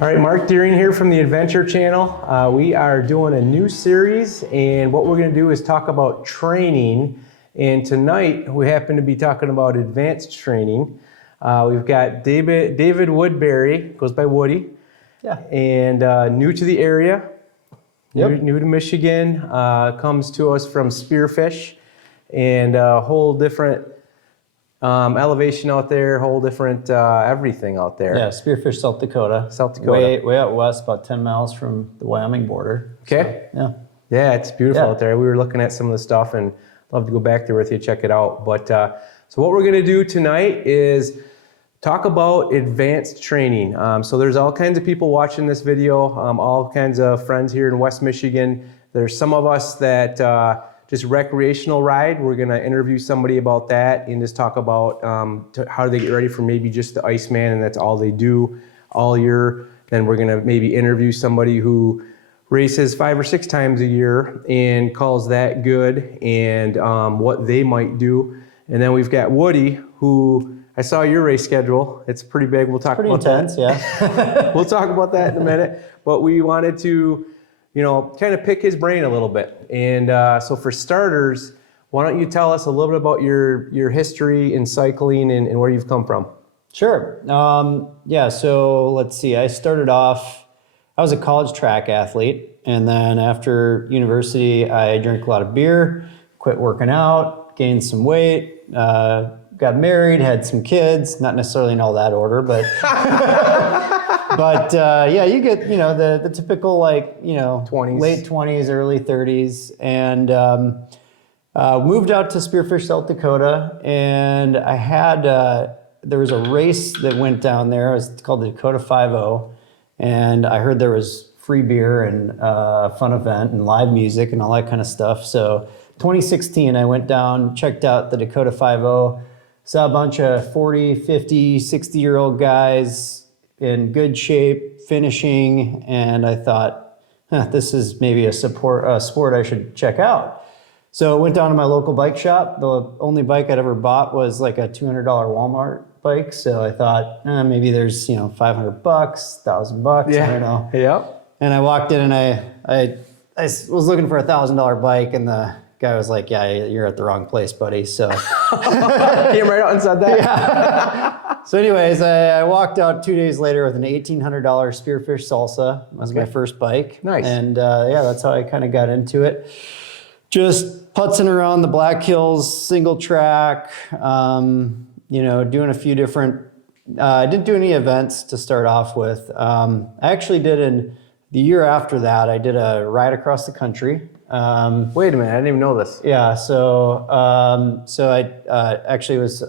All right, Mark Deering here from the Adventure Channel. We are doing a new series, and what we're going to do is talk about training. And tonight we happen to be talking about advanced training. We've got David Woodbury, goes by Woody, and new to the area, new to Michigan, comes to us from Spearfish, and a whole different elevation out there, whole different everything out there. Yeah, Spearfish, South Dakota. Way out west, about 10 miles from the Wyoming border. Okay. So, yeah, it's beautiful out there. We were looking at some of the stuff and love to go back there with you, check it out. But so what we're going to do tonight is talk about advanced training. So there's all kinds of people watching this video, all kinds of friends here in West Michigan. There's some of us that just recreational ride. We're going to interview somebody about that and just talk about how do they get ready for maybe just the Iceman, and that's all they do all year. Then we're going to maybe interview somebody who races 5 or 6 times a year and calls that good, and what they might do. And then we've got Woody, who I saw your race schedule. It's pretty big. We'll talk about intense, that. We'll talk about that in a minute. But we wanted to, kind of pick his brain a little bit. And so for starters, why don't you tell us a little bit about your history in cycling and where you've come from? Sure. So let's see. I started off, I was a college track athlete. And then after university, I drank a lot of beer, quit working out, gained some weight, got married, had some kids, not necessarily in all that order, but you get, the typical 20s. late 20s, early 30s, and moved out to Spearfish, South Dakota, and I had, there was a race that went down there. It was called the Dakota 5-0, and I heard there was free beer and a fun event and live music and all that kind of stuff. So 2016, I went down, checked out the Dakota 5-0, saw a bunch of 40, 50, 60-year-old guys in good shape, finishing, and I thought, this is maybe a sport I should check out. So I went down to my local bike shop. The only bike I'd ever bought was like a $200 Walmart bike. So I thought, maybe there's, $500, $1,000, I don't know. Yep. And I walked in and I was looking for $1,000 bike, and the guy was like, yeah, you're at the wrong place, buddy. So came right out and said that. Yeah. So anyways, I walked out 2 days later with an $1,800 Spearfish Salsa. That was my first bike. Nice. And that's how I kind of got into it. Just putzing around the Black Hills, single track, doing a few different, I didn't do any events to start off with. I actually did the year after that, I did a ride across the country. Wait a minute, I didn't even know this. Yeah, so I actually was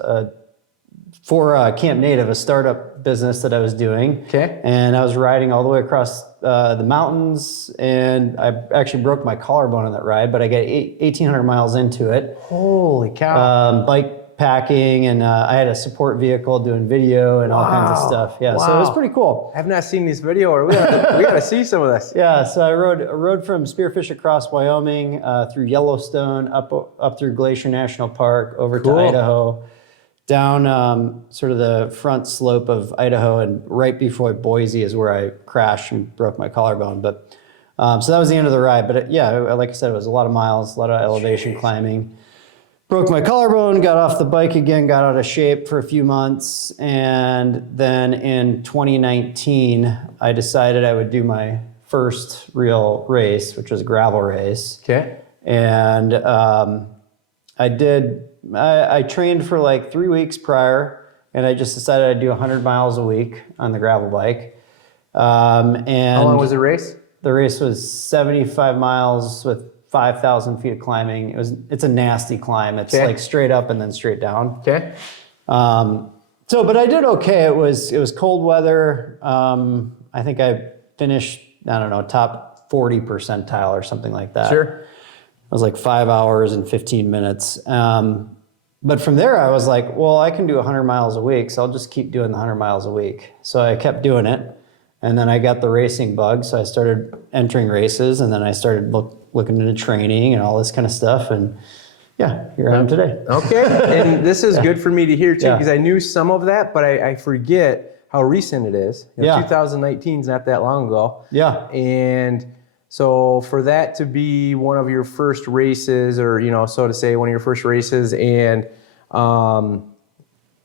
for Camp Native, a startup business that I was doing. Okay. And I was riding all the way across the mountains, and I actually broke my collarbone on that ride, but I got 1,800 miles into it. Holy cow. Bike packing, and I had a support vehicle doing video and all kinds of stuff. Yeah, so it was pretty cool. I have not seen this video, or we got to see some of this. Yeah, so I rode from Spearfish across Wyoming, through Yellowstone, up through Glacier National Park, over to Idaho, down sort of the front slope of Idaho, and right before Boise is where I crashed and broke my collarbone. But so that was the end of the ride. But like I said, it was a lot of miles, a lot of elevation climbing. Broke my collarbone, got off the bike again, got out of shape for a few months, and then in 2019, I decided I would do my first real race, which was a gravel race. Okay. And I trained for like 3 weeks prior, and I just decided I'd do 100 miles a week on the gravel bike. And how long was the race? The race was 75 miles with 5,000 feet of climbing. It's a nasty climb. It's like straight up and then straight down. Okay. But I did okay. It was cold weather. I think I finished, top 40 percentile or something like that. Sure. It was like 5 hours and 15 minutes. But from there I was like, well, I can do 100 miles a week, so I'll just keep doing the 100 miles a week. So I kept doing it. And then I got the racing bug, so I started entering races, and then I started looking into training and all this kind of stuff, and here I am today. Okay, and this is good for me to hear too, because I knew some of that, but I forget how recent it is. You know, 2019 is not that long ago. Yeah. And so for that to be one of your first races, or, you know, so to say, one of your first races, and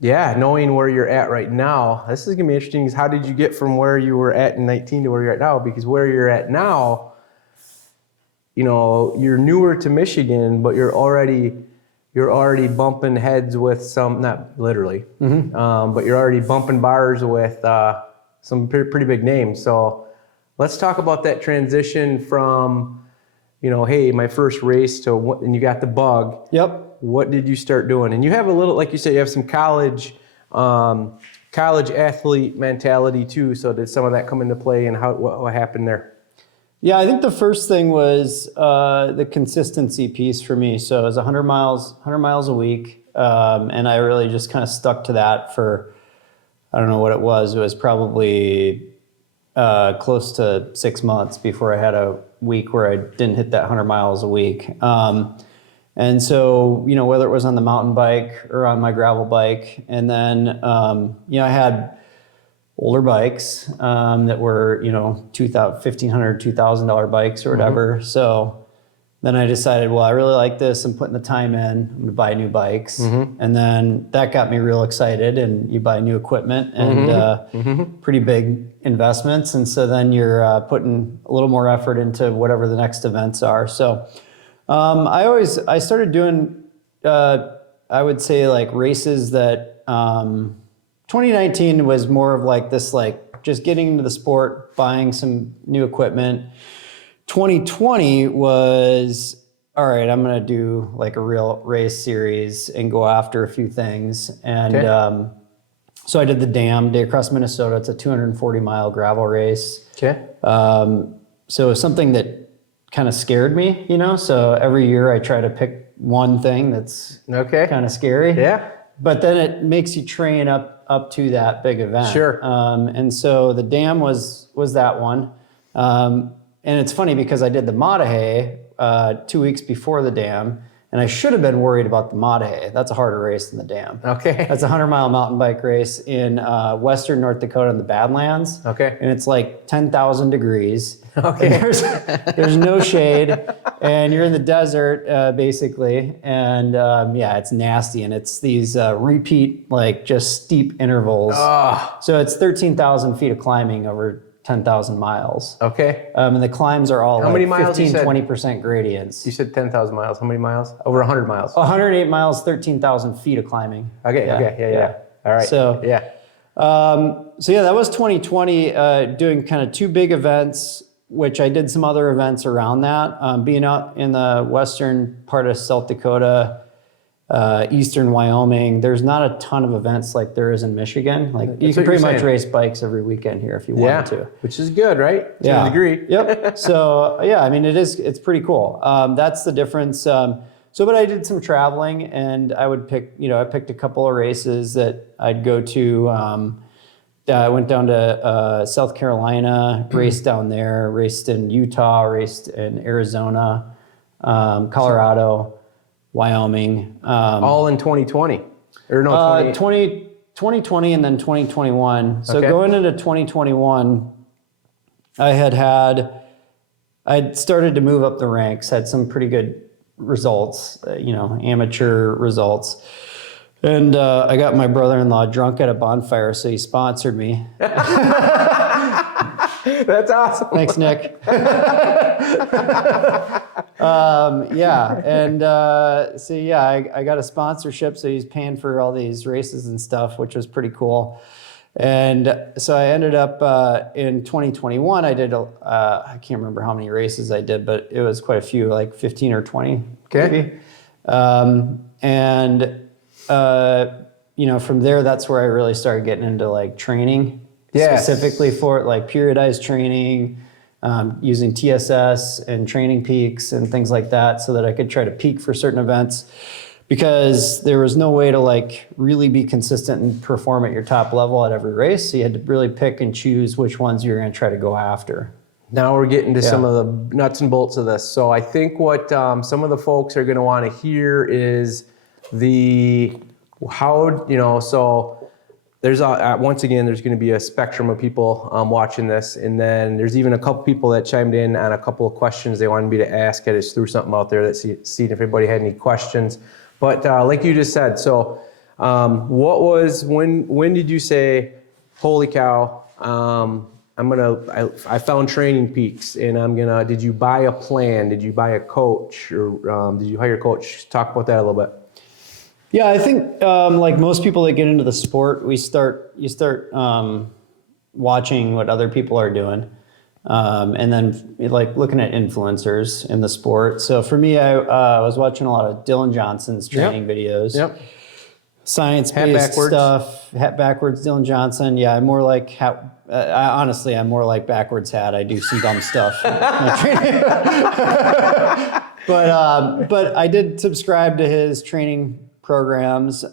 knowing where you're at right now, this is gonna be interesting. How did you get from where you were at in 19 to where you're at now? Because where you're at now, you know, you're newer to Michigan, but you're already bumping heads with some, not literally, but you're already bumping bars with some pretty big names. So let's talk about that transition from, you know, hey, my first race to what, and you got the bug. Yep. What did you start doing? And you have a little, like you said, you have some college athlete mentality too. So did some of that come into play, and what happened there? Yeah, I think the first thing was the consistency piece for me. So it was 100 miles a week, and I really just kind of stuck to that for, I don't know what it was. It was probably close to 6 months before I had a week where I didn't hit that 100 miles a week. And so, you know, whether it was on the mountain bike or on my gravel bike, and then, you know, I had older bikes that were, you know, $1,500, $2,000 bikes or whatever. So then I decided, well, I really like this. I'm putting the time in. I'm going to buy new bikes. And then that got me real excited. And you buy new equipment and pretty big investments. And so then you're putting a little more effort into whatever the next events are. So I started doing, I would say, like races that 2019 was more of like this, like just getting into the sport, buying some new equipment. 2020 was, all right, I'm going to do like a real race series and go after a few things. And so I did the Dam, Day Across Minnesota. It's a 240-mile gravel race. Okay. So it was something that kind of scared me, you know? So every year I try to pick one thing that's kind of scary. Yeah. But then it makes you train up to that big event. Sure. And so the Dam was that one. And it's funny because I did the Maadahay 2 weeks before the Dam, and I should have been worried about the Maadahay. That's a harder race than the Dam. Okay. That's a 100-mile mountain bike race in western North Dakota in the Badlands. Okay. And it's like 10,000 degrees. Okay. There's no shade, and you're in the desert basically, and it's nasty, and it's these repeat, like just steep intervals. So it's 13,000 feet of climbing over 10,000 miles. Okay. And the climbs are all like 15-20% gradients. You said 10,000 miles. How many miles? Over 100 miles. 108 miles, 13,000 feet of climbing. Okay. Yeah. All right. So that was 2020. Doing kind of two big events, which I did some other events around that. Being out in the western part of South Dakota, eastern Wyoming, there's not a ton of events like there is in Michigan. Like you can pretty much race bikes every weekend here if you wanted to. Which is good, right? To a degree. Yep. So I mean, it's pretty cool. That's the difference. But I did some traveling, and I would pick, I picked a couple of races that I'd go to. I went down to South Carolina, raced down there, raced in Utah, raced in Arizona, Colorado, Wyoming. All in 2020? Or no, 2020 and then 2021. So going into 2021, I'd started to move up the ranks, had some pretty good results, amateur results. And I got my brother-in-law drunk at a bonfire, so he sponsored me. That's awesome. Thanks, Nick. I got a sponsorship, so he's paying for all these races and stuff, which was pretty cool. And so I ended up in 2021, I did, I can't remember how many races I did, but it was quite a few, like 15 or 20 maybe. From there, that's where I really started getting into like training. Specifically for like periodized training, using TSS and training peaks and things like that, so that I could try to peak for certain events, because there was no way to like really be consistent and perform at your top level at every race. So you had to really pick and choose which ones you're going to try to go after. Now we're getting to some of the nuts and bolts of this. So I think what some of the folks are going to want to hear is so there's once again, there's going to be a spectrum of people watching this, and then there's even a couple people that chimed in on a couple of questions they wanted me to ask. I just threw something out there that see if everybody had any questions. But like you just said, so when did you say, holy cow, I found Training Peaks, and did you buy a plan? Did you buy a coach, or did you hire a coach? Talk about that a little bit. Yeah, I think like most people that get into the sport, you start watching what other people are doing, and then like looking at influencers in the sport. So for me, I was watching a lot of Dylan Johnson's training videos. Yep. Science-based stuff. Hat backwards, Dylan Johnson. Yeah, I'm more like honestly, I'm more like backwards hat. I do some dumb stuff. But I did subscribe to his training programs.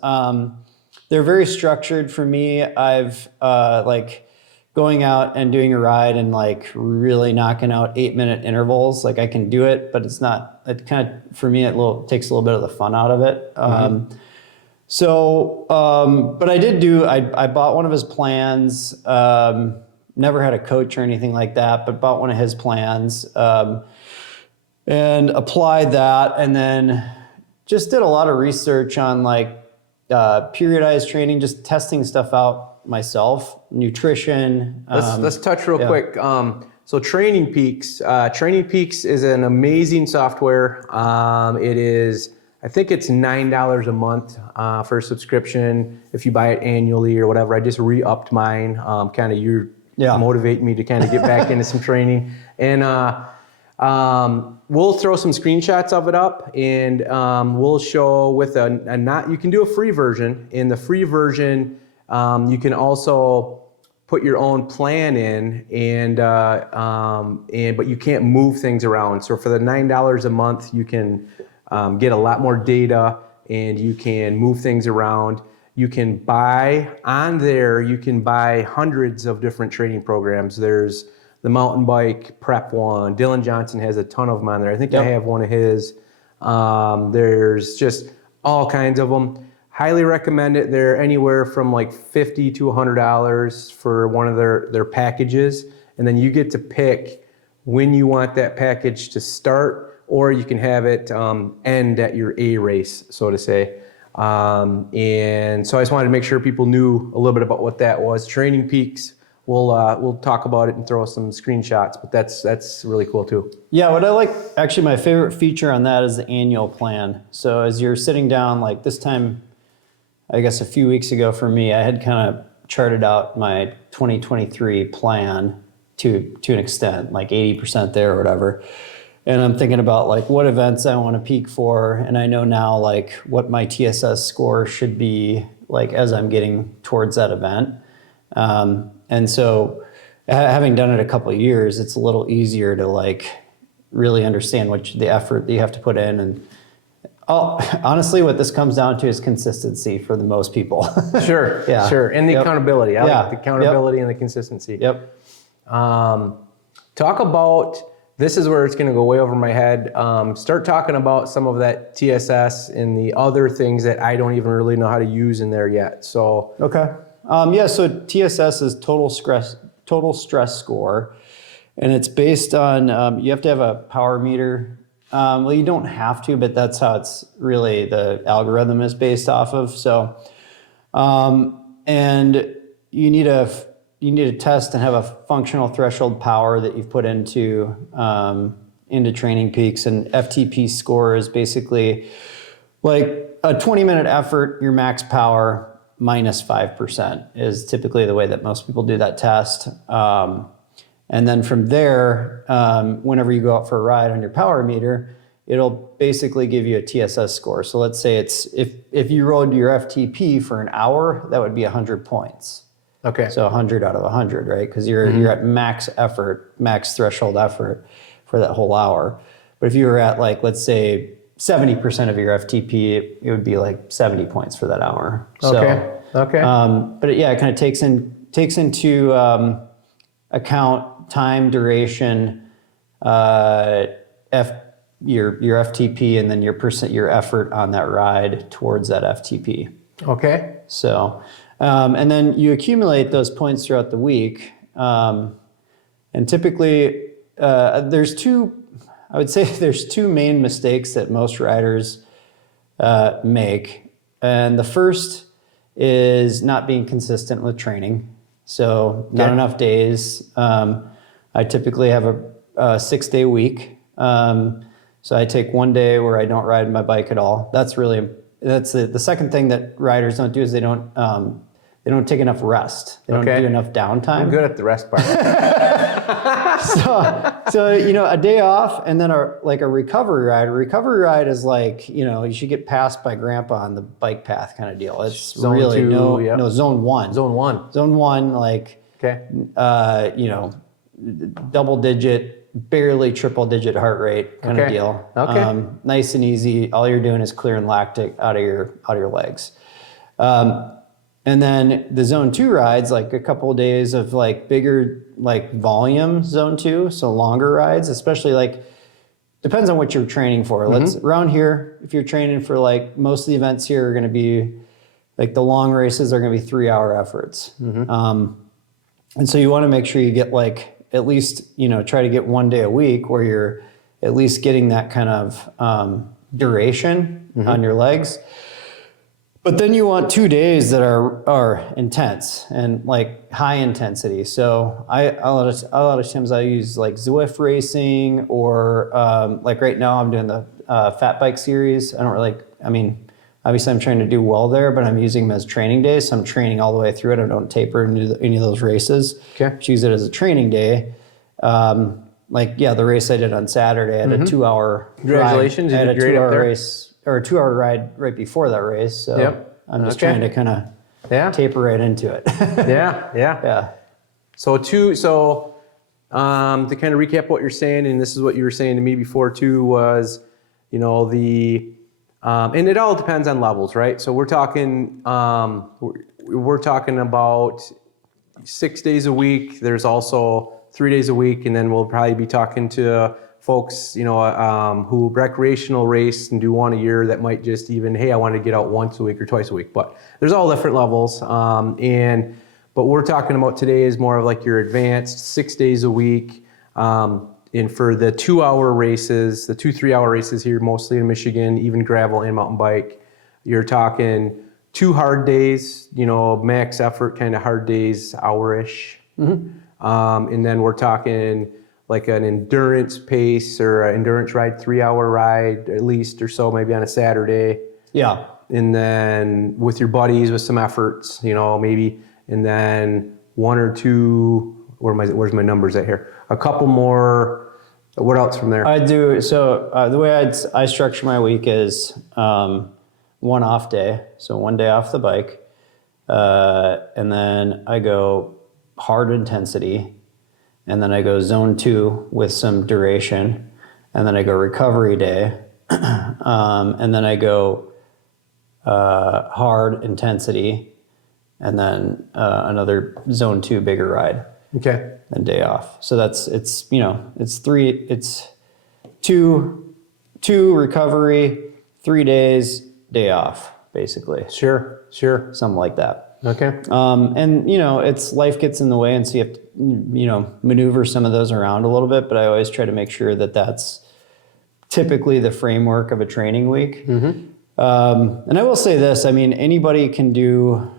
They're very structured for me. I've like going out and doing a ride and like really knocking out 8-minute intervals. Like I can do it, but it kind of, for me, takes a little bit of the fun out of it. But I bought one of his plans, never had a coach or anything like that, but bought one of his plans, and applied that, and then just did a lot of research on like, periodized training, just testing stuff out myself, nutrition. Let's touch real quick. So Training Peaks is an amazing software. It is, I think it's $9 a month for a subscription if you buy it annually or whatever. I just re-upped mine. You're motivating me to kind of get back into some training. And we'll throw some screenshots of it up, and we'll show with you can do a free version. In the free version, you can also put your own plan in, but you can't move things around. So for the $9 a month, you can get a lot more data, and you can move things around. You can buy hundreds of different training programs. There's the mountain bike prep one. Dylan Johnson has a ton of them on there. I think I have one of his. There's just all kinds of them. Highly recommend it. They're anywhere from like $50 to $100 for one of their packages. And then you get to pick when you want that package to start, or you can have it end at your A race, so to say. And so I just wanted to make sure people knew a little bit about what that was. Training Peaks. We'll talk about it and throw some screenshots, but that's really cool too. Yeah, what I like, actually my favorite feature on that is the annual plan. So as you're sitting down, like this time, I guess a few weeks ago for me, I had kind of charted out my 2023 plan to an extent, like 80% there or whatever. And I'm thinking about like what events I want to peak for. And I know now like what my TSS score should be like as I'm getting towards that event. And so having done it a couple of years, it's a little easier to like really understand the effort that you have to put in. And honestly, what this comes down to is consistency for the most people. Sure. Yeah. Sure. And the accountability. I like the accountability and the consistency. Yep. Talk about, this is where it's going to go way over my head. Start talking about some of that TSS and the other things that I don't even really know how to use in there yet. So. Okay. So TSS is total stress score, and it's based on, you have to have a power meter. Well, you don't have to, but that's how it's really, the algorithm is based off of. So, and you need to test and have a functional threshold power that you've put into Training Peaks, and FTP score is basically like a 20-minute effort, your max power, minus 5% is typically the way that most people do that test. And then from there, whenever you go out for a ride on your power meter, it'll basically give you a TSS score. So let's say if you rode your FTP for an hour, that would be 100 points. Okay. So 100 out of 100, right? Because you're at max effort, max threshold effort for that whole hour. But if you were at like, let's say 70% of your FTP, it would be like 70 points for that hour. Okay. But it kind of takes into account time, duration, your FTP, and then your effort on that ride towards that FTP. Okay. So, And then you accumulate those points throughout the week. And typically, there's two main mistakes that most riders make. And the first is not being consistent with training. So not enough days. I typically have a 6-day week. So I take one day where I don't ride my bike at all. That's the second thing that riders don't do is they don't take enough rest. They don't do enough downtime. I'm good at the rest part. So a day off and then a recovery ride. A recovery ride is like, you should get passed by grandpa on the bike path kind of deal. It's Zone really 2, no zone 1. Zone 1. Zone 1, like, double digit, barely triple digit heart rate kind of deal. Okay. Nice and easy. All you're doing is clearing lactic out of your legs. And then the zone 2 rides, like a couple of days of like bigger, like volume zone 2. So longer rides, especially like, depends on what you're training for. Around here, if you're training for like, most of the events here are going to be like the long races are going to be 3-hour efforts. And so you want to make sure you get like, at least, try to get one day a week where you're at least getting that kind of duration on your legs. But then you want 2 days that are intense and like high intensity. So a lot of times I use like Zwift racing or like right now I'm doing the fat bike series. Obviously I'm trying to do well there, but I'm using them as training days. So I'm training all the way through it. I don't taper into any of those races. Okay. Choose it as a training day. The race I did on Saturday, I had a 2-hour Congratulations, ride. I had a you did great up 2-hour there. race or a 2-hour ride right before that race. So I'm just trying to kind of taper right into it. Yeah. So to kind of recap what you're saying, and this is what you were saying to me before too, was, and it all depends on levels, right? So we're talking about 6 days a week. There's also 3 days a week, and then we'll probably be talking to folks, who recreational race and do one a year that might just even, hey, I want to get out once a week or twice a week. But there's all different levels. But we're talking about today is more of like your advanced 6 days a week. And for the 2-hour races, the 2-3-hour races here, mostly in Michigan, even gravel and mountain bike, you're talking 2 hard days, max effort kind of hard days, hour-ish. And then we're talking like an endurance pace or an endurance ride, 3-hour ride at least or so, maybe on a Saturday. Yeah. And then with your buddies with some efforts, maybe, and then 1 or 2, where's my numbers at here? A couple more, what else from there? I do, so the way I structure my week is 1 off day, so 1 day off the bike, and then I go hard intensity, and then I go zone 2 with some duration, and then I go recovery day, and then I go hard intensity, and then another zone 2 bigger ride. Okay. And day off. So it's 2 recovery, 3 days, day off, basically. Sure. Something like that. Okay. And it's life gets in the way, and so you have to, maneuver some of those around a little bit, but I always try to make sure that that's typically the framework of a training week. And I will say this, anybody can do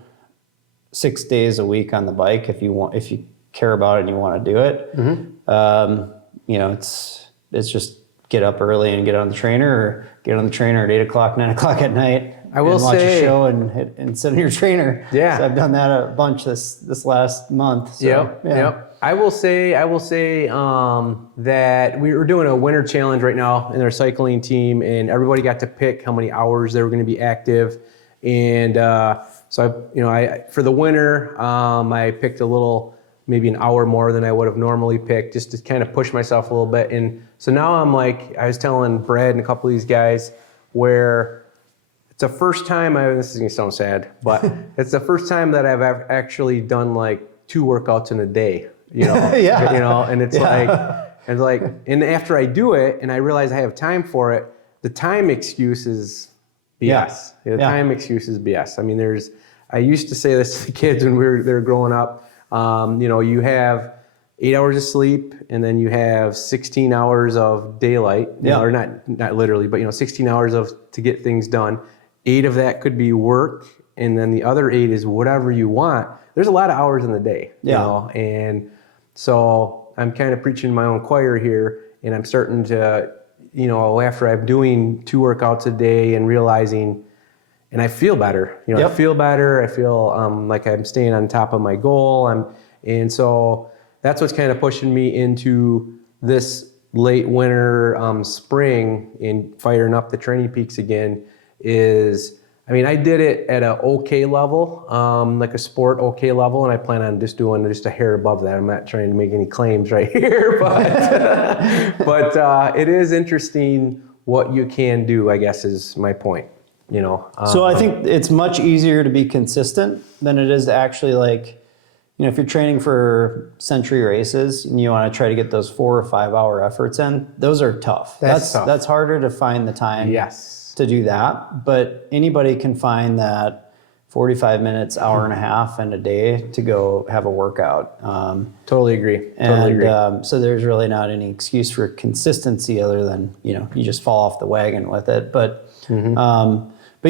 6 days a week on the bike if you care about it and you want to do it. It's just get up early and get on the trainer, or get on the trainer at 8 o'clock, 9 o'clock at night. Watch a show and sit on your trainer. Yeah. So I've done that a bunch this last month. So, Yep. I will say that we were doing a winter challenge right now in our cycling team, and everybody got to pick how many hours they were going to be active. And so I for the winter, I picked maybe an hour more than I would have normally picked, just to kind of push myself a little bit. And so now I'm like, I was telling Brad and a couple of these guys, where it's the first time, this is gonna sound sad, but it's the first time that I've actually done like 2 workouts in a day, and it's and after I do it and I realize I have time for it, the time excuse is BS. The time excuse is BS. I used to say this to the kids when they were growing up. You have 8 hours of sleep, and then you have 16 hours of daylight. Or not literally, but 16 hours to get things done. 8 of that could be work, and then the other 8 is whatever you want. There's a lot of hours in the day, and so I'm kind of preaching my own choir here, and I'm starting to, after I'm doing 2 workouts a day and realizing, and I feel better. I feel better. I feel like I'm staying on top of my goal. And so that's what's kind of pushing me into this late winter, spring, in firing up the training peaks again. I did it at an okay level, like a sport okay level, and I plan on doing just a hair above that. I'm not trying to make any claims right here, but it is interesting what you can do, I guess, is my point. So I think it's much easier to be consistent than it is to actually if you're training for century races and you want to try to get those 4 or 5 hour efforts in, those are tough. That's harder to find the time to do that. But anybody can find that 45 minutes, hour and a half in a day to go have a workout. Totally agree. So there's really not any excuse for consistency other than, you just fall off the wagon with it. But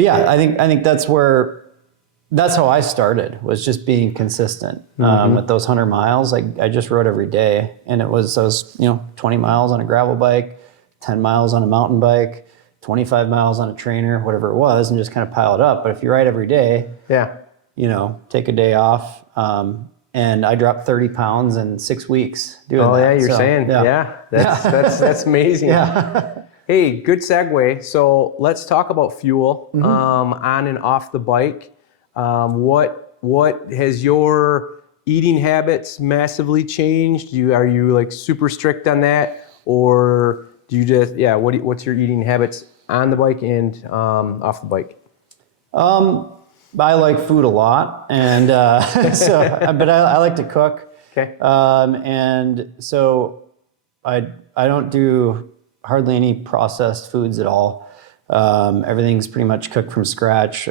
yeah, I think that's how I started, was just being consistent with those 100 miles. I just rode every day, and it was those 20 miles on a gravel bike, 10 miles on a mountain bike, 25 miles on a trainer, whatever it was, and just kind of pile it up. But if you ride every day, take a day off. And I dropped 30 pounds in 6 weeks doing that. Oh yeah, you're saying, that's amazing. Hey, good segue. So let's talk about fuel on and off the bike. What has your eating habits massively changed? Are you super strict on that, or do you just what's your eating habits on the bike and off the bike? I like food a lot, and but I like to cook. Okay. And so I don't do hardly any processed foods at all. Everything's pretty much cooked from scratch.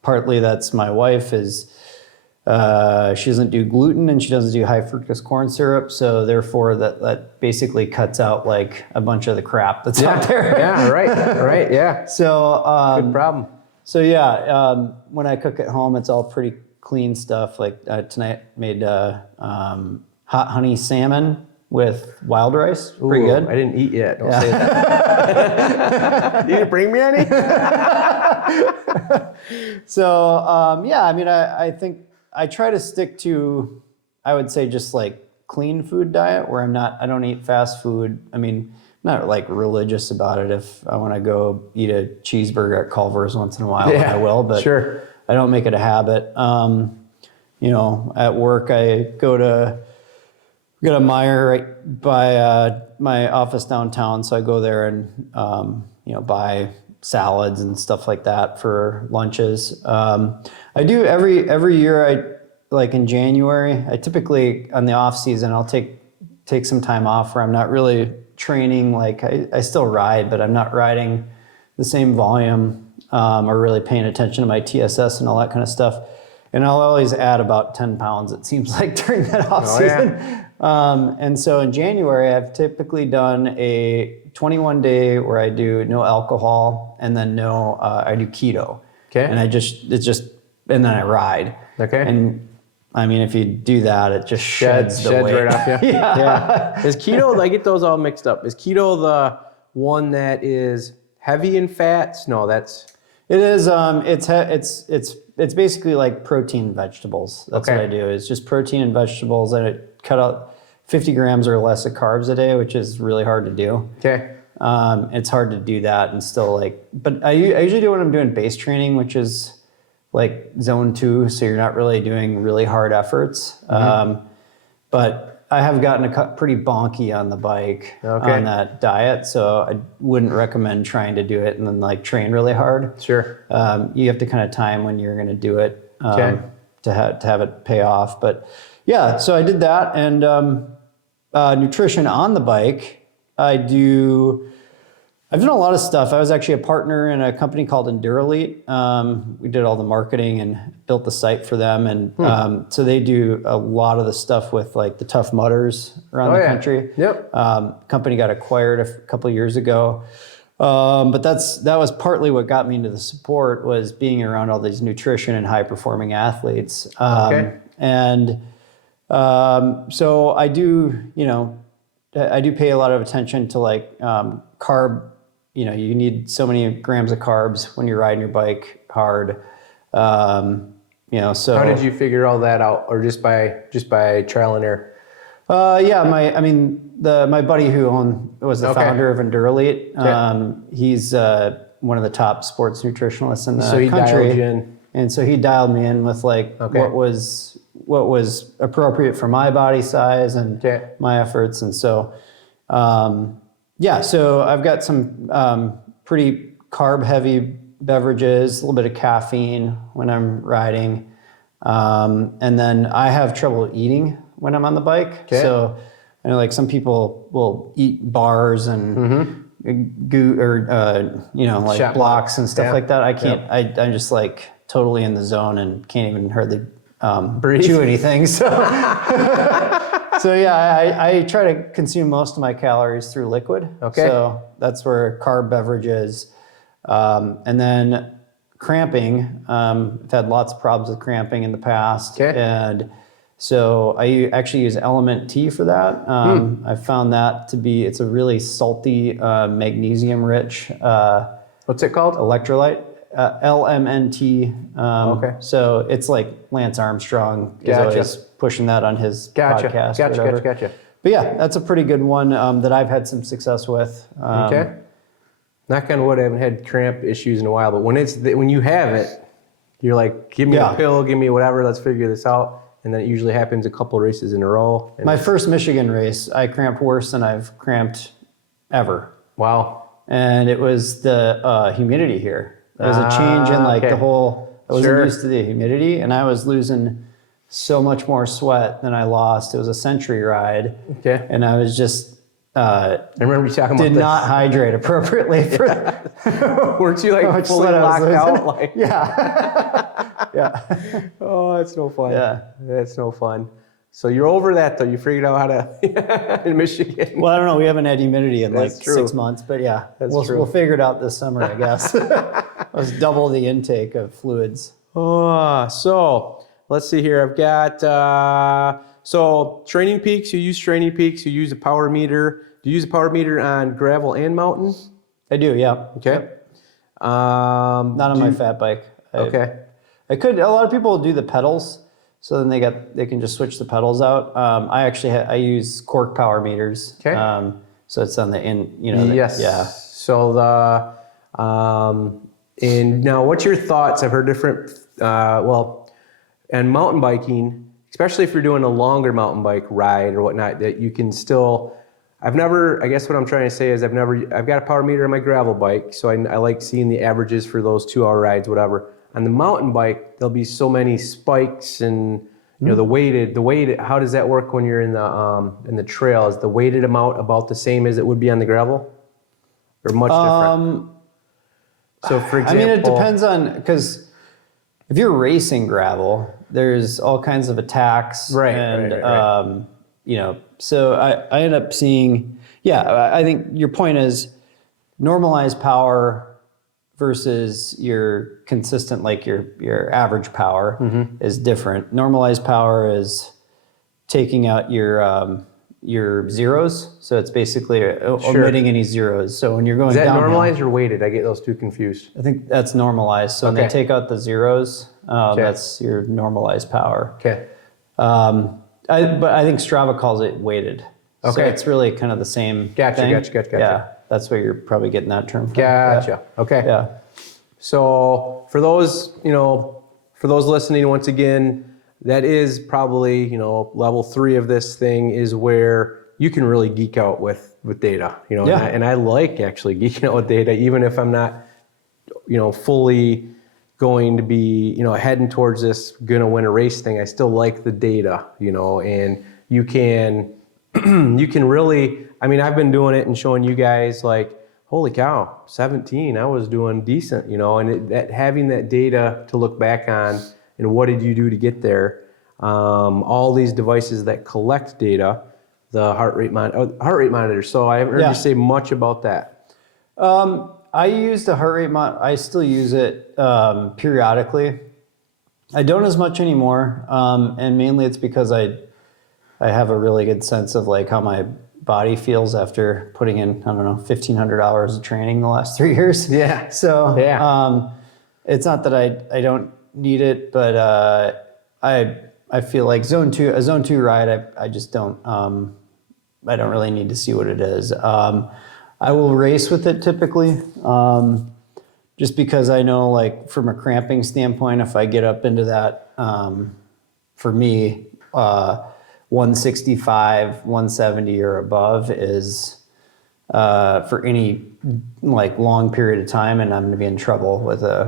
Partly that's my wife she doesn't do gluten, and she doesn't do high fructose corn syrup. So therefore that basically cuts out a bunch of the crap that's out there. Yeah, right. Yeah. So, good problem. So when I cook at home, it's all pretty clean stuff. Tonight made, hot honey salmon with wild rice. Pretty good. I didn't eat yet. Don't say that. You didn't bring me any? So, I think I try to stick to, I would say, just clean food diet where I don't eat fast food. I'm not religious about it. If I want to go eat a cheeseburger at Culver's once in a while, I will, but sure. I don't make it a habit. At work, I got a Meijer right by my office downtown, so I go there and buy salads and stuff like that for lunches. I do every year. In January, I typically on the off season I'll take some time off where I'm not really training. I still ride, but I'm not riding the same volume or really paying attention to my TSS and all that kind of stuff. And I'll always add about 10 pounds, it seems like, during that off season. And so in January, I've typically done a 21 day where I do no alcohol, and then I do keto. Okay. And and then I ride. Okay. And if you do that, it just sheds the weight. Right off. Yeah. Is keto? I get those all mixed up. Is keto the one that is heavy in fats? No, that's. It is. It's basically like protein and vegetables. That's what I do. It's just protein and vegetables, and it cut out 50 grams or less of carbs a day, which is really hard to do. Okay. It's hard to do that and still but I usually do when I'm doing base training, which is zone 2, so you're not really doing really hard efforts. But I have gotten pretty bonky on the bike on that diet, so I wouldn't recommend trying to do it and then train really hard. Sure. You have to kind of time when you're going to do it to have it pay off. But yeah, so I did that, and nutrition on the bike. I do I've done a lot of stuff. I was actually a partner in a company called EndurElite. We did all the marketing and built the site for them. And so they do a lot of the stuff with like the Tough Mudders around the country. Yep. Company got acquired a couple of years ago. But that was partly what got me into the sport, was being around all these nutrition and high performing athletes. And so I do pay a lot of attention to like carb. You need so many grams of carbs when you're riding your bike hard. So how did you figure all that out, or just by trial and error? My buddy who was the founder of EndurElite, he's one of the top sports nutritionalists in the country. Dialed you in. And so he dialed me in with like what was appropriate for my body size and my efforts. And so, so I've got some pretty carb heavy beverages, a little bit of caffeine when I'm riding. And then I have trouble eating when I'm on the bike. So I know like some people will eat bars and like blocks and stuff like that. I can't, I'm just like totally in the zone and can't even hardly chew anything. So, I try to consume most of my calories through liquid. So that's where carb beverages, and then cramping. I've had lots of problems with cramping in the past. And so I actually use Element Tea for that. I found that to be, it's a really salty, magnesium rich, what's it called? Electrolyte. LMNT. So it's like Lance Armstrong is always pushing that on his podcast. Gotcha. But yeah, that's a pretty good one that I've had some success with. Knock on wood, I haven't had cramp issues in a while, but when you have it, you're like, give me a pill, give me whatever, let's figure this out. And then it usually happens a couple races in a row. My first Michigan race, I cramped worse than I've cramped ever. Wow. And it was the humidity here. There was a change in like the whole, I wasn't used to the humidity, and I was losing so much more sweat than I lost. It was a century ride. And I was just, I remember you talking about did not hydrate appropriately for weren't you like fully locked out? Like Oh, that's no fun. That's no fun. So you're over that though. You figured out how to in Michigan. Well, I don't know. We haven't had humidity in like 6 months, but we'll figure it out this summer, I guess. Let's double the intake of fluids. So let's see here. I've got so Training Peaks. You use Training Peaks. You use a power meter. Do you use a power meter on gravel and mountain? I do. Yeah. Okay. Not on my fat bike. I could. A lot of people do the pedals. So then they can just switch the pedals out. I use cork power meters. So it's on the So and now what's your thoughts? I've heard different, and mountain biking, especially if you're doing a longer mountain bike ride or whatnot, that you can still, I guess what I'm trying to say is I've got a power meter on my gravel bike. So I like seeing the averages for those 2-hour rides, whatever. On the mountain bike, there'll be so many spikes and the weighted. How does that work when you're in the trail? Is the weighted amount about the same as it would be on the gravel, or much different? So for example, it depends on, because if you're racing gravel, there's all kinds of attacks, right. So I end up seeing, I think your point is normalized power versus your consistent, like your average power is different. Normalized power is taking out your zeros. So it's basically omitting any zeros. So when you're going downhill. Is that normalized or weighted? I get those two confused. I think that's normalized. So when they take out the zeros, that's your normalized power. But I think Strava calls it weighted. So it's really kind of the same thing. Gotcha. Yeah. That's where you're probably getting that term from. Gotcha. Okay. Yeah. So for those listening, once again, that is probably, level 3 of this thing is where you can really geek out with data, and I like actually geeking out with data, even if I'm not, fully going to be, heading towards this, going to win a race thing. I still like the data, and you can really, I've been doing it and showing you guys like holy cow, 17, I was doing decent, and having that data to look back on and what did you do to get there? All these devices that collect data, the heart rate monitor. So I haven't heard you say much about that. I used a heart rate monitor. I still use it periodically. I don't as much anymore, and mainly it's because I have a really good sense of like how my body feels after putting in, I don't know, 1,500 hours of training the last 3 years. Yeah. So it's not that I don't need it, but I feel like a zone 2 ride, I just don't, I don't really need to see what it is. I will race with it typically, just because I know, like, from a cramping standpoint, if I get up into that, for me, 165, 170 or above is for any like long period of time, and I'm going to be in trouble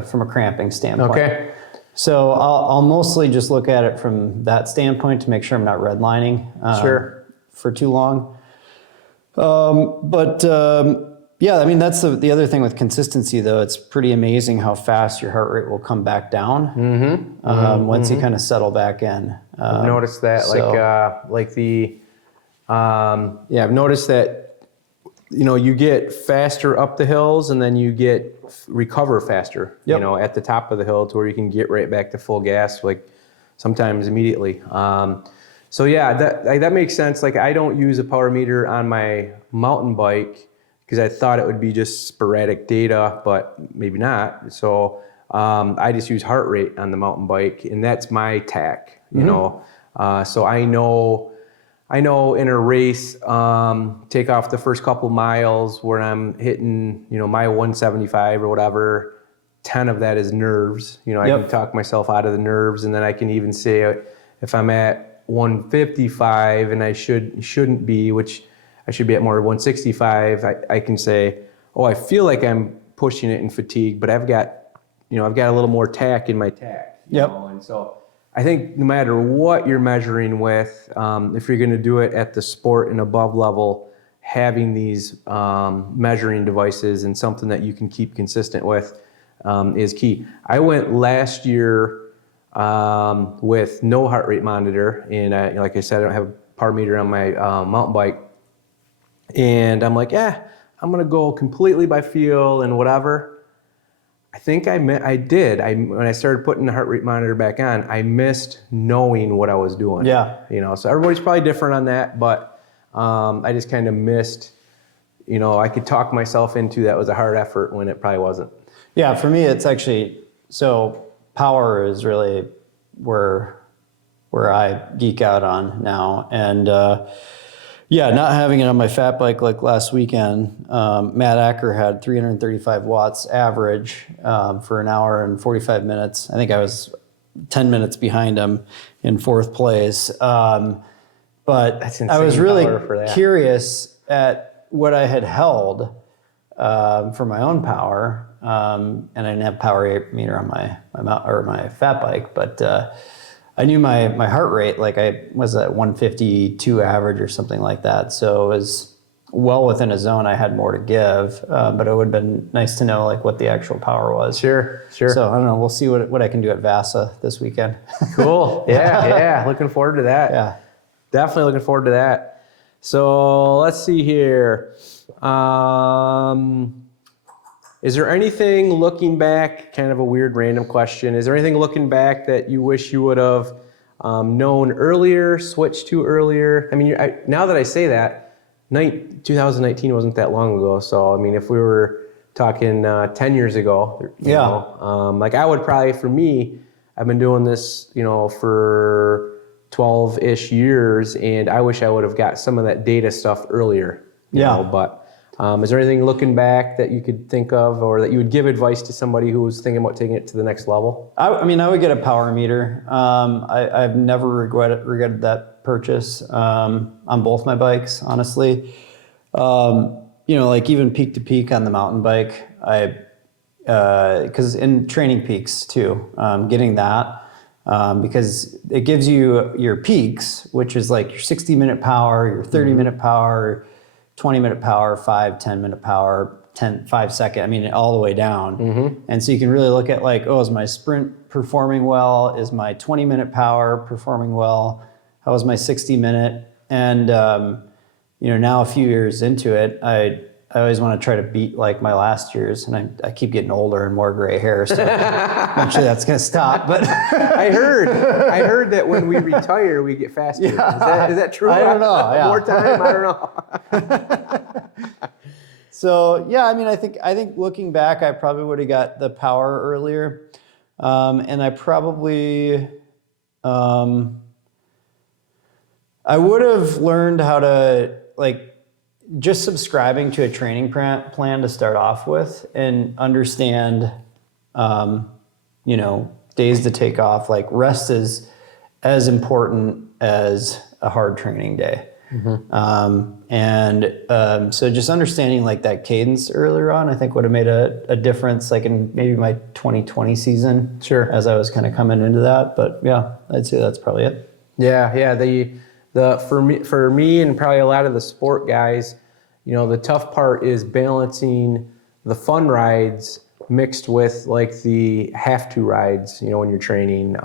from a cramping standpoint. Okay. So I'll mostly just look at it from that standpoint to make sure I'm not redlining for too long. Yeah, I mean, that's the other thing with consistency, though. It's pretty amazing how fast your heart rate will come back down once you kind of settle back in. I've noticed that, I've noticed that, you get faster up the hills and then you recover faster, at the top of the hill to where you can get right back to full gas, like sometimes immediately. So yeah, that makes sense. Like, I don't use a power meter on my mountain bike because I thought it would be just sporadic data, but maybe not. So I just use heart rate on the mountain bike, and that's my tack, so I know in a race, take off the first couple miles where I'm hitting, my 175 or whatever, 10 of that is nerves. I can talk myself out of the nerves, and then I can even say if I'm at 155 and I shouldn't be, which I should be at more 165, I can say, oh, I feel like I'm pushing it in fatigue, but I've got a little more tack in my tack. And so I think no matter what you're measuring with, if you're going to do it at the sport and above level, having these measuring devices and something that you can keep consistent with is key. I went last year with no heart rate monitor, and like I said, I don't have a power meter on my mountain bike, and I'm like, I'm going to go completely by feel and whatever. I think I did. When I started putting the heart rate monitor back on, I missed knowing what I was doing. Yeah. So everybody's probably different on that, but I just kind of missed, I could talk myself into that was a hard effort when it probably wasn't. Yeah, for me, it's actually, so power is really where I geek out on now. And not having it on my fat bike like last weekend, Matt Acker had 335 watts average for an hour and 45 minutes. I think I was 10 minutes behind him in fourth place. But I was really curious at what I had held for my own power. And I didn't have power meter on my fat bike, but I knew my heart rate, like I was at 152 average or something like that. So it was well within a zone. I had more to give, but it would have been nice to know like what the actual power was. Sure. So I don't know. We'll see what I can do at Vasa this weekend. Cool. Yeah. Looking forward to that. Yeah. Definitely looking forward to that. So let's see here. Is there anything looking back, kind of a weird random question, is there anything looking back that you wish you would have known earlier, switched to earlier? I mean, now that I say that, 2019 wasn't that long ago. So, I mean, if we were talking 10 years ago, like I would probably, for me, I've been doing this, for 12-ish years, and I wish I would have got some of that data stuff earlier. You know, but is there anything looking back that you could think of, or that you would give advice to somebody who was thinking about taking it to the next level? I mean, I would get a power meter. I've never regretted that purchase on both my bikes, honestly. Like even peak to peak on the mountain bike, because in training peaks too, getting that, because it gives you your peaks, which is like your 60-minute power, your 30-minute power, 20-minute power, 5, 10-minute power, 5 second, I mean, all the way down. And so you can really look at like, oh, is my sprint performing well? Is my 20-minute power performing well? How was my 60-minute? And, now a few years into it, I always want to try to beat like my last year's, and I keep getting older and more gray hair, so eventually that's going to stop. But I heard that when we retire, we get faster. Yeah. Is that true? I don't know. Yeah. More time? I don't know. So yeah, I mean, I think looking back, I probably would have got the power earlier, and I probably I would have learned how to like. Just subscribing to a training plan to start off with and understand, days to take off. Like rest is as important as a hard training day. So just understanding like that cadence earlier on, I think would have made a difference, like in maybe my 2020 season. Sure. As I was kind of coming into that, but yeah, I'd say that's probably it. Yeah. For me and probably a lot of the sport guys, the tough part is balancing the fun rides mixed with like the have to rides, when you're training.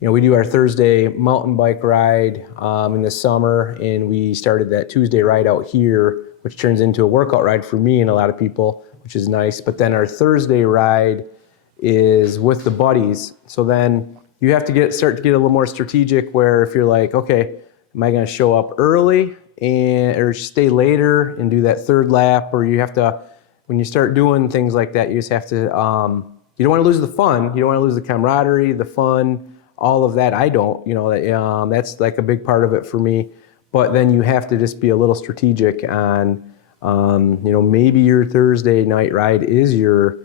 We do our Thursday mountain bike ride in the summer, and we started that Tuesday ride out here, which turns into a workout ride for me and a lot of people, which is nice. But then our Thursday ride is with the buddies. So then you have to start to get a little more strategic, where if you're like, okay, am I going to show up early or stay later and do that third lap? Or you have to, when you start doing things like that, you just have to, you don't want to lose the fun. You don't want to lose the camaraderie, the fun, all of that. I don't, that's like a big part of it for me. But then you have to just be a little strategic on, maybe your Thursday night ride is your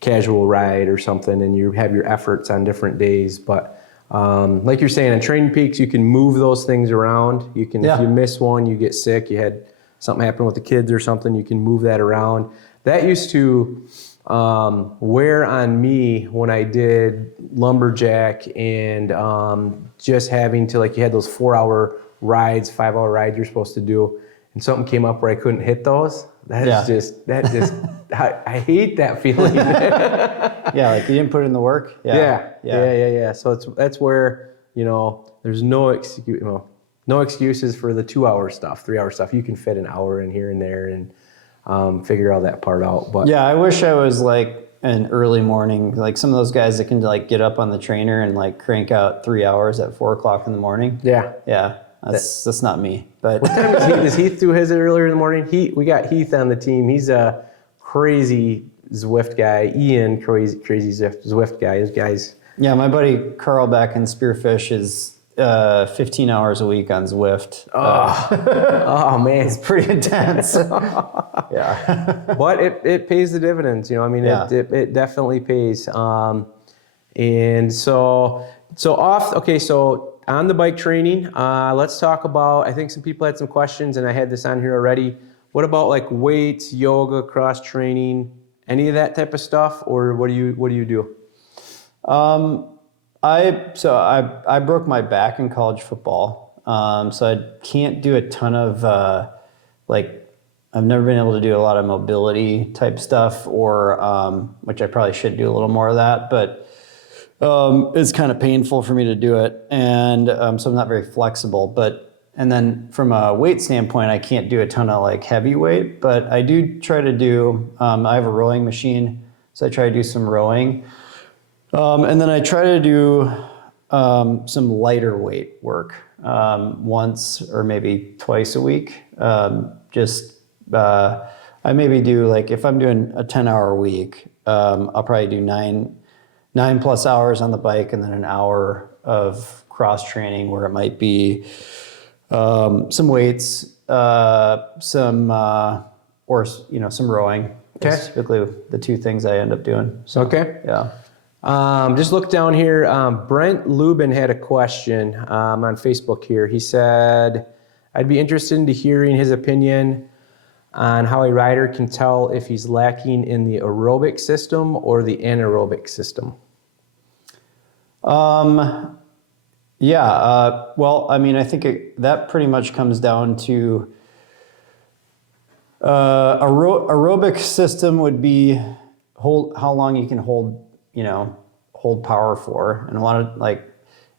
casual ride or something, and you have your efforts on different days. But like you're saying, in Training Peaks, you can move those things around. You can, if you miss one, you get sick, you had something happen with the kids or something, you can move that around. That used to wear on me when I did lumberjack and just having to, like, you had those 4-hour rides, 5-hour rides you're supposed to do, and something came up where I couldn't hit those. I hate that feeling. Yeah, like you didn't put in the work. Yeah. So that's where, there's no excuses for the 2-hour stuff, 3-hour stuff. You can fit an hour in here and there and figure all that part out. But yeah, I wish I was like an early morning, like some of those guys that can like get up on the trainer and like crank out 3 hours at 4 o'clock in the morning. Yeah. That's not me. But what time does Heath do his earlier in the morning? We got Heath on the team. He's a crazy Zwift guy. Ian, crazy Zwift guy. Those guys. Yeah, my buddy Carl back in Spearfish is 15 hours a week on Zwift. Oh man, it's pretty intense. Yeah, but it pays the dividends. It definitely pays. And so on the bike training, let's talk about, I think some people had some questions, and I had this on here already. What about like weights, yoga, cross training, any of that type of stuff, or what do you do? I broke my back in college football, so I can't do a ton of I've never been able to do a lot of mobility type stuff, or which I probably should do a little more of that, but it's kind of painful for me to do it, and so I'm not very flexible. And then from a weight standpoint, I can't do a ton of like heavy weight, but I do try to do. I have a rowing machine, so I try to do some rowing, and then I try to do some lighter weight work once or maybe twice a week. I maybe do, like, if I'm doing a 10-hour week, I'll probably do 9+ hours on the bike, and then an hour of cross training where it might be some weights, some rowing. Okay. That's typically the two things I end up doing. So, okay. Yeah. Just look down here. Brent Lubin had a question on Facebook here. He said, I'd be interested in hearing his opinion on how a rider can tell if he's lacking in the aerobic system or the anaerobic system. Well, I mean, I think that pretty much comes down to Aerobic system would be how long you can hold power for. And a lot of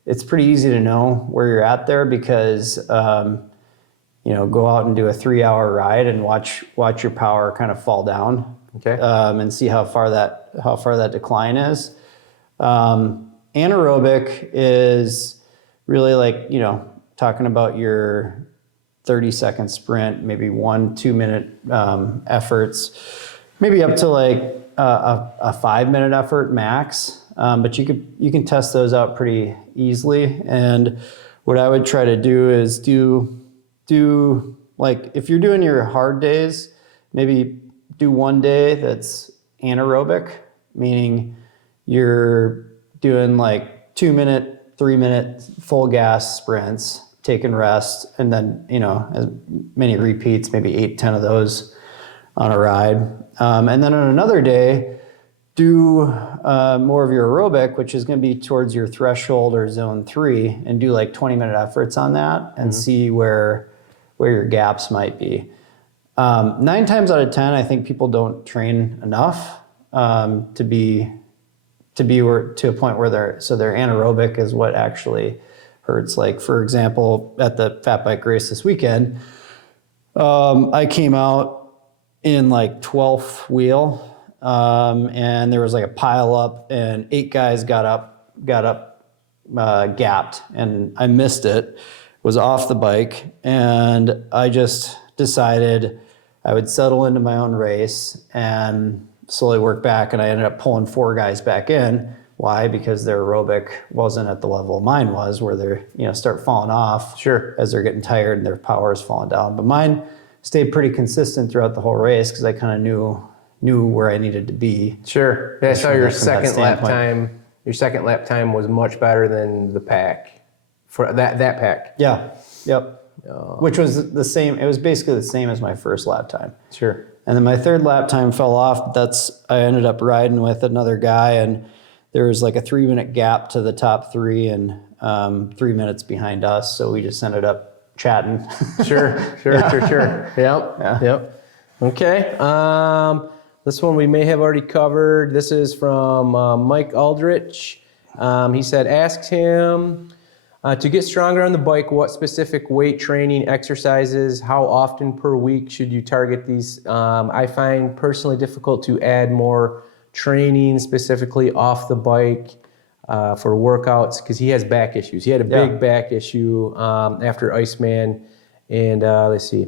it's pretty easy to know where you're at there because, go out and do a 3-hour ride and watch your power kind of fall down. Okay. And see how far that decline is. Anaerobic is really talking about your 30-second sprint, maybe 1-2 minute efforts, maybe up to a 5-minute effort max. But you can test those out pretty easily. And what I would try to do is do if you're doing your hard days, maybe do one day that's anaerobic, meaning you're doing 2-minute, 3-minute full gas sprints, taking rest, and then, as many repeats, maybe 8-10 of those on a ride. And then on another day, do more of your aerobic, which is going to be towards your threshold or zone 3, and do 20-minute efforts on that and see where your gaps might be. 9 times out of 10, I think people don't train enough to be to a point where their anaerobic is what actually hurts. For example, at the fat bike race this weekend, I came out in 12th wheel, and there was a pile up, and 8 guys got up gapped, and I missed it. Was off the bike, and I just decided I would settle into my own race and slowly work back, and I ended up pulling 4 guys back in. Why? Because their aerobic wasn't at the level mine was, where they're start falling off. Sure. As they're getting tired and their power is falling down. But mine stayed pretty consistent throughout the whole race because I kind of knew where I needed to be. Sure. Yeah, I saw your second lap standpoint. time. Your second lap time was much better than the pack for that pack. Yeah. Yep. Which was the same. It was basically the same as my first lap time. Sure. And then my third lap time fell off. I ended up riding with another guy, and there was a 3-minute gap to the top 3 and 3 minutes behind us. So we just ended up chatting. Sure. Yep. Yeah. Yep. Okay. This one we may have already covered. This is from Mike Aldrich. He said, ask him to get stronger on the bike, what specific weight training exercises, how often per week should you target these? I find personally difficult to add more training specifically off the bike for workouts because he has back issues. He had a big back issue after Iceman, and let's see.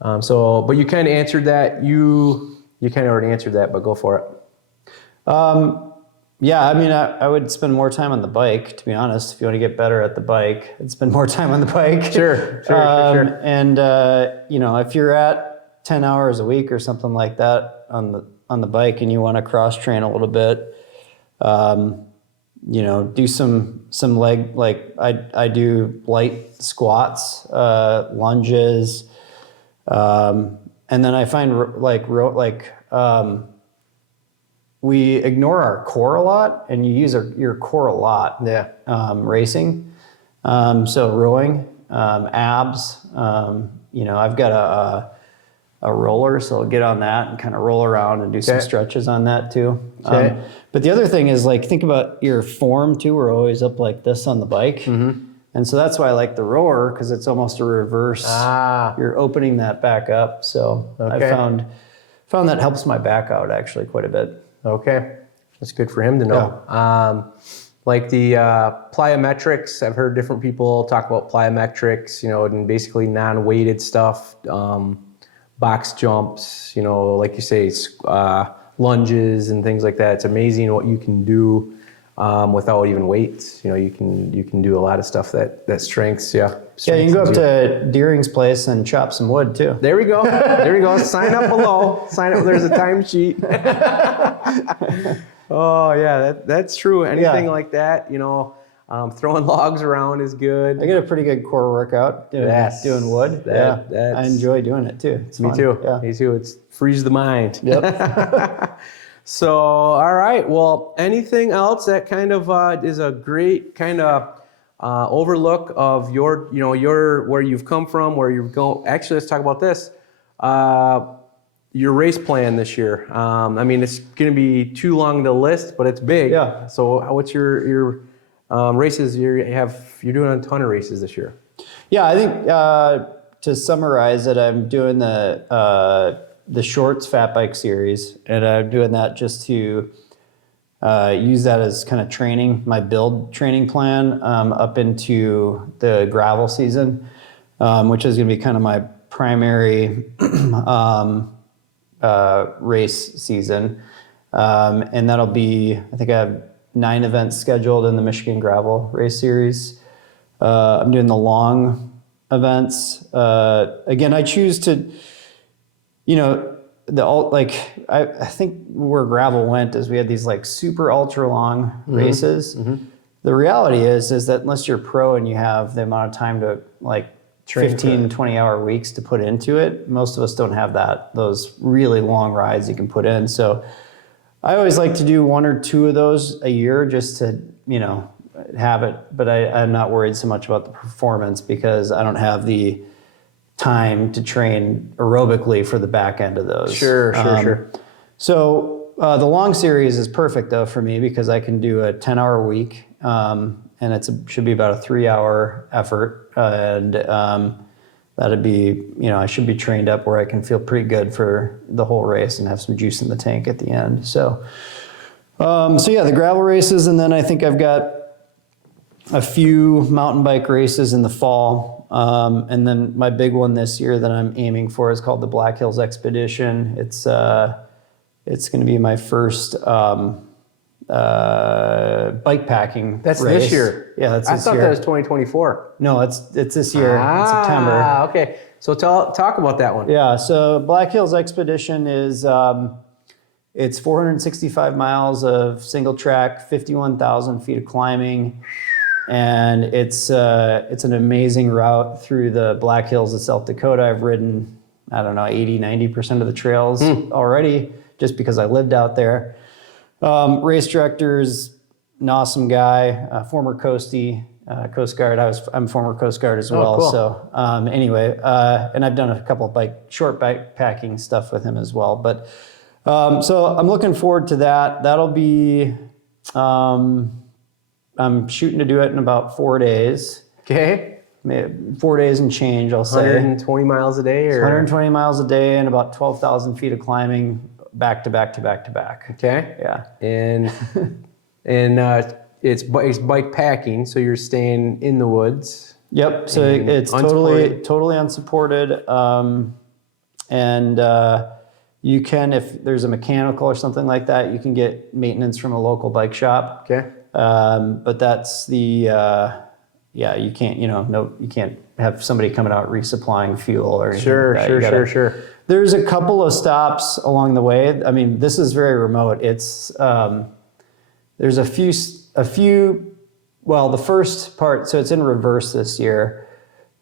But you kind of answered that. You kind of already answered that, but go for it. Yeah, I mean, I would spend more time on the bike, to be honest. If you want to get better at the bike, I'd spend more time on the bike. Sure. And if you're at 10 hours a week or something like that on the bike, and you want to cross train a little bit, do some leg, I do light squats, lunges, and then I find we ignore our core a lot, and you use your core a lot. Yeah. Racing, so rowing, abs. I've got a roller, so I'll get on that and kind of roll around and do some stretches on that too. Okay. But the other thing is think about your form too. We're always up like this on the bike, and so that's why I like the rower, because it's almost a reverse. You're opening that back up, so I found that helps my back out actually quite a bit. Okay, that's good for him to know. Yeah. Like the plyometrics, I've heard different people talk about plyometrics, and basically non-weighted stuff, box jumps, like you say, lunges and things like that. It's amazing what you can do without even weights. You can do a lot of stuff that strengths. Yeah. Yeah, you can go up to Deering's place and chop some wood too. There we go. Sign up below. Sign up. There's a timesheet. Oh yeah, that's true. Anything like that, throwing logs around is good. I get a pretty good core workout doing wood. I enjoy doing it too. It's fun. Too. Yeah. Me too. It's frees the mind. Yep. So, all right. Well, anything else that kind of is a great kind of overlook of your where you've come from, where you're going. Actually, let's talk about this. your race plan this year. I mean, it's going to be too long to list, but it's big. Yeah. So what's your races? You're doing a ton of races this year. Yeah, I think to summarize it, I'm doing the Shorts Fat Bike Series, and I'm doing that just to use that as kind of training, my build training plan up into the gravel season, which is going to be kind of my primary race season. And that'll be, I think I have 9 events scheduled in the Michigan Gravel Race Series. I'm doing the long events. Again, I choose to, I think where gravel went is we had these like super ultra long races. Mm-hmm. The reality is that unless you're pro and you have the amount of time to like train 15, 20 hour weeks to put into it, most of us don't have those really long rides you can put in. So I always like to do 1 or 2 of those a year just to, have it. But I'm not worried so much about the performance because I don't have the time to train aerobically for the back end of those. Sure. So the long series is perfect though for me because I can do a 10-hour week, and should be about a 3-hour effort, and that'd be, I should be trained up where I can feel pretty good for the whole race and have some juice in the tank at the end. So yeah, the gravel races, and then I think I've got a few mountain bike races in the fall. And then my big one this year that I'm aiming for is called the Black Hills Expedition. It's going to be my first bike packing That's race. this year. Yeah, that's this year. I thought that was 2024. No, it's this year. It's September. Okay. So talk about that one. Yeah, so Black Hills Expedition is it's 465 miles of single track, 51,000 feet of climbing. And it's an amazing route through the Black Hills of South Dakota. I've ridden, 80-90% of the trails already just because I lived out there. Race director's an awesome guy, former Coastie, Coast Guard. I'm former Coast Guard as well. Cool. So anyway, and I've done a couple of short bike packing stuff with him as well. But so I'm looking forward to that. That'll be... I'm shooting to do it in about 4 days. Okay. 4 days and change, I'll say. 120 miles a day? 120 miles a day and about 12,000 feet of climbing back to back to back to back. Okay. Yeah. And it's bike packing, so you're staying in the woods. Yep. So it's totally unsupported. And you can, if there's a mechanical or something like that, you can get maintenance from a local bike shop. Okay. But that's you can't, you can't have somebody coming out resupplying fuel or anything. Sure. There's a couple of stops along the way. I mean, this is very remote. It's, there's a few, well, the first part, so it's in reverse this year.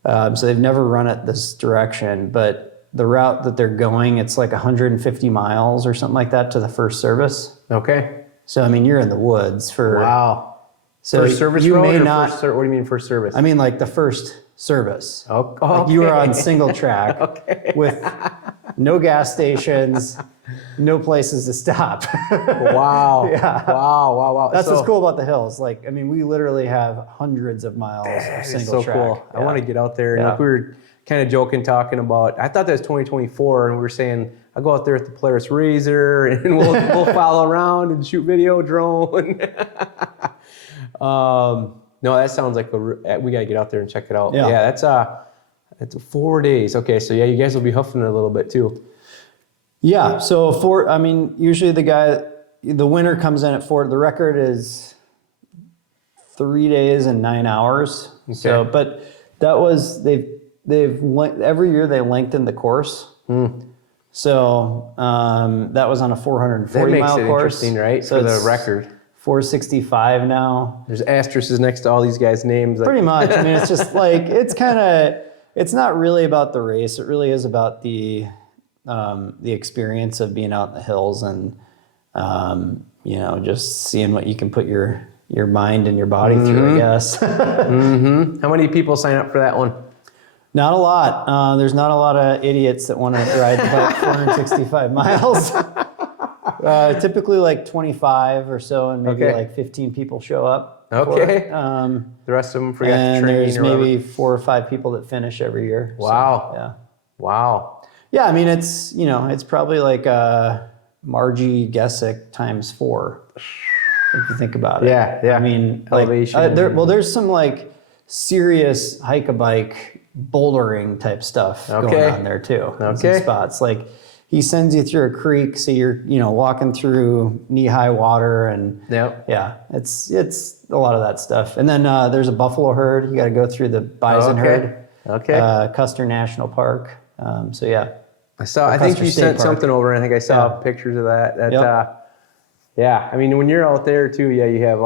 So they've never run it this direction, but the route that they're going, it's like 150 miles or something like that to the first service. Okay. So, I mean, you're in the woods for... Wow. So first service you road may or not... what do you mean first service? I mean, like the first service. Oh, okay. Like you were on single track with no gas stations, no places to stop. Wow. Yeah. Wow. That's what's cool about the hills. Like, I mean, we literally have hundreds of miles of single track. Cool. Yeah. I want to get out there. And like we were kind of talking about, I thought that was 2024, and we were saying, I'll go out there with the Polaris Razor and we'll follow around and shoot video drone. No, that sounds like we got to get out there and check it out. Yeah, that's 4 days. Okay, so yeah, you guys will be huffing it a little bit too. Yeah, so usually the winner comes in at 4. The record is 3 days and 9 hours. Okay. So, but that was, every year they lengthened the course. So that was on a 440-mile course. That makes it interesting, right? So for the record. 465 now. There's asterisks next to all these guys' names. Pretty much. I mean, it's just like, it's not really about the race. It really is about the experience of being out in the hills and, just seeing what you can put your mind and your body through, I guess. How many people sign up for that one? Not a lot. There's not a lot of idiots that want to ride about 465 miles. Typically like 25 or so, and maybe like 15 people show up. Okay. The rest of them forgot to train. And there's or maybe whatever. 4 or 5 people that finish every year. Wow. So, yeah. Wow. Yeah, I mean, it's, it's probably like Margie Gessick times 4, if you think about it. Yeah, yeah. I mean, elevation. There's some like serious hike-a-bike bouldering type stuff going on there too. In some spots. Like he sends you through a creek, so you're, walking through knee-high water, and yeah, it's a lot of that stuff. And then there's a buffalo herd. You got to go through the bison herd. Custer National Park. So yeah. I think you sent something over, and I think I saw pictures of that. Yeah, I mean, when you're out there too, you have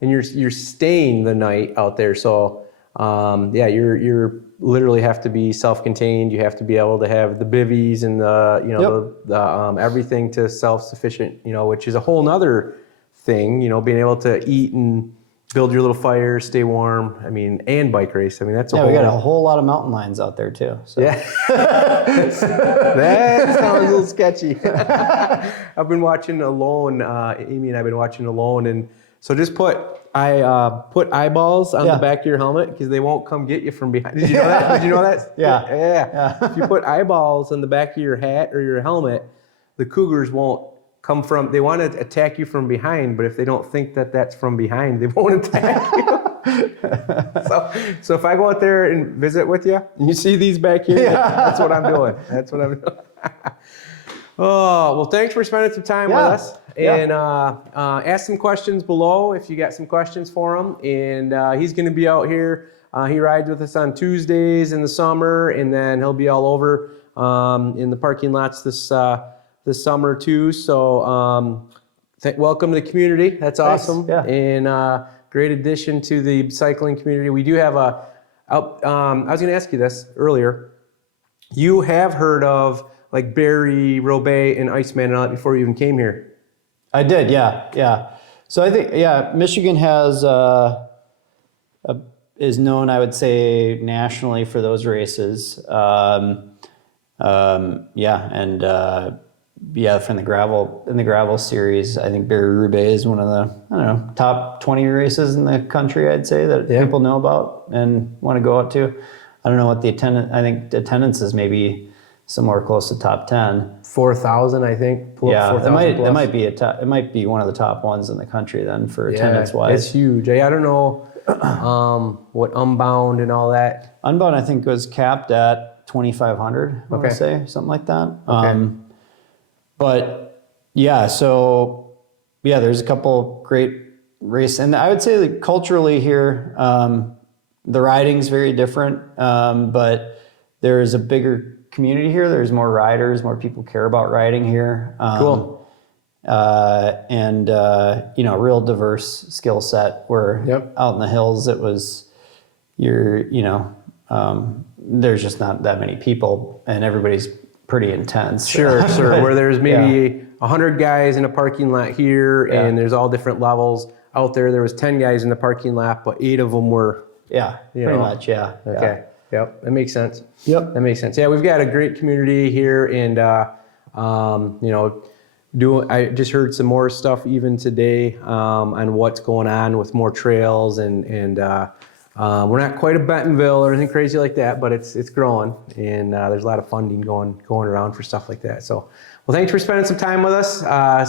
and you're staying the night out there. So, you're literally have to be self-contained. You have to be able to have the bivvies and the everything to self-sufficient, which is a whole nother thing, being able to eat and build your little fire, stay warm. I mean, and bike race. I mean, that's we got a whole lot of mountain lions out there too. So. Yeah, that sounds a little sketchy. I've been watching Alone. Amy and I've been watching Alone, and so just put eyeballs on the back of your helmet because they won't come get you from behind. Did you know that? Did you know that? Yeah. If you put eyeballs on the back of your hat or your helmet, the cougars won't come from. They want to attack you from behind, but if they don't think that that's from behind, they won't attack you. So if I go out there and visit with you, and you see these back here, that's what I'm doing. That's what I'm doing. Oh, well, thanks for spending some time with us. And ask some questions below if you got some questions for him. And he's going to be out here. He rides with us on Tuesdays in the summer, and then he'll be all over in the parking lots this summer too. So welcome to the community. That's awesome. Yeah. And great addition to the cycling community. We do have I was going to ask you this earlier. You have heard of like Barry, Roubaix, and Iceman and all that before you even came here. I did, yeah. So I think, Michigan has is known, I would say, nationally for those races. From the gravel series, I think Barry Roubaix is one of the top 20 races in the country. I'd say that people know about and want to go out to. I don't know what the attendance. I think the attendance is maybe somewhere close to top 10. 4,000, I think. 4,000 that might be it might be one of the top ones in the country then for attendance wise. It's huge. I don't know what Unbound and all that. Unbound, I think, was capped at 2,500. I want to say something like that. There's a couple great races, and I would say that culturally here, the riding's very different, but there is a bigger community here. There's more riders, more people care about riding here. Cool. Real diverse skill set where out in the hills there's just not that many people and everybody's pretty intense. Sure. Where there's maybe 100 guys in a parking lot here and there's all different levels. Out there was 10 guys in the parking lot, but 8 of them were. Pretty much. Okay. Yeah. Yep. That makes sense. Yep. That makes sense. Yeah, we've got a great community here, and I just heard some more stuff even today on what's going on with more trails, and we're not quite a Bentonville or anything crazy like that, but it's growing, and there's a lot of funding going around for stuff like that. So, well, thanks for spending some time with us.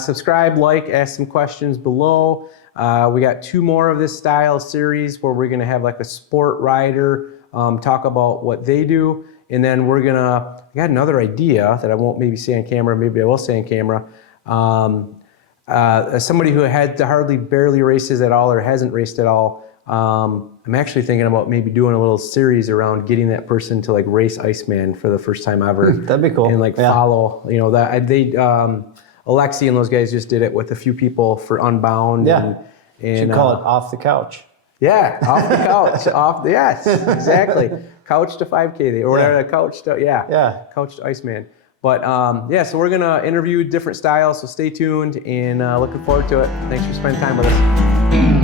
Subscribe, ask some questions below. We got 2 more of this style series where we're going to have like a sport rider talk about what they do. And then I got another idea that I won't maybe say on camera, maybe I will say on camera. As somebody who barely races at all or hasn't raced at all, I'm actually thinking about maybe doing a little series around getting that person to like race Iceman for the first time ever. That'd be cool. And follow, Alexi and those guys just did it with a few people for Unbound. And should call it Off the Couch. Yeah, off the couch. Yes, exactly. Couch to 5K, or whatever, couch to, couch to Iceman. But so we're going to interview different styles, so stay tuned and looking forward to it. Thanks for spending time with us.